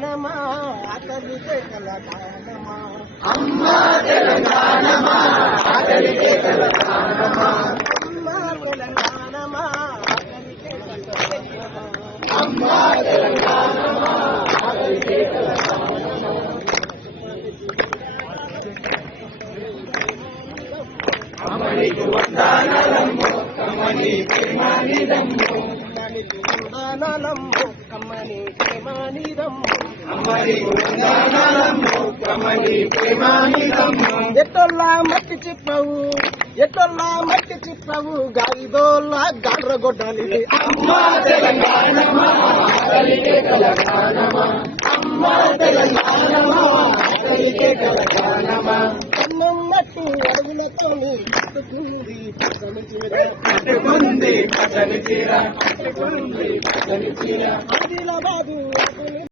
తెలంగాణమా ఆకలికే తెలంగాణమా అమ్మా తెలంగాణమా ఆకలికే తెలంగాణమా అమ్మా తెలంగాణమా ఆకలికే తెలంగాణమా అమ్మా తెలంగాణమా ఆకలికే తెలంగాణమా అమ్మనికి వందనాలమ్మో కమ్మని ప్రేమానిదమ్మో వందనాలమ్మో కమ్మని ప్రేమానిదమ్మో అమ్మనికి వందనాలమ్మో కమ్మని ప్రేమానిదమ్మో ఎట్టొల్లా మట్టి చిప్పవు ఎట్టొల్లా మట్టి చిప్పవు గాలిదోల్లా గాడ్రగొడ్డాలి అమ్మా తెలంగాణమా ఆకలికే తెలంగాణమా అమ్మా తెలంగాణమా ఆకలికే తెలంగాణమా కన్నున్నట్టు అడుగులతోని పట్టుకుంది పట్టుకుంది పచ్చని చీర పట్టుకుంది పచ్చని చీర అది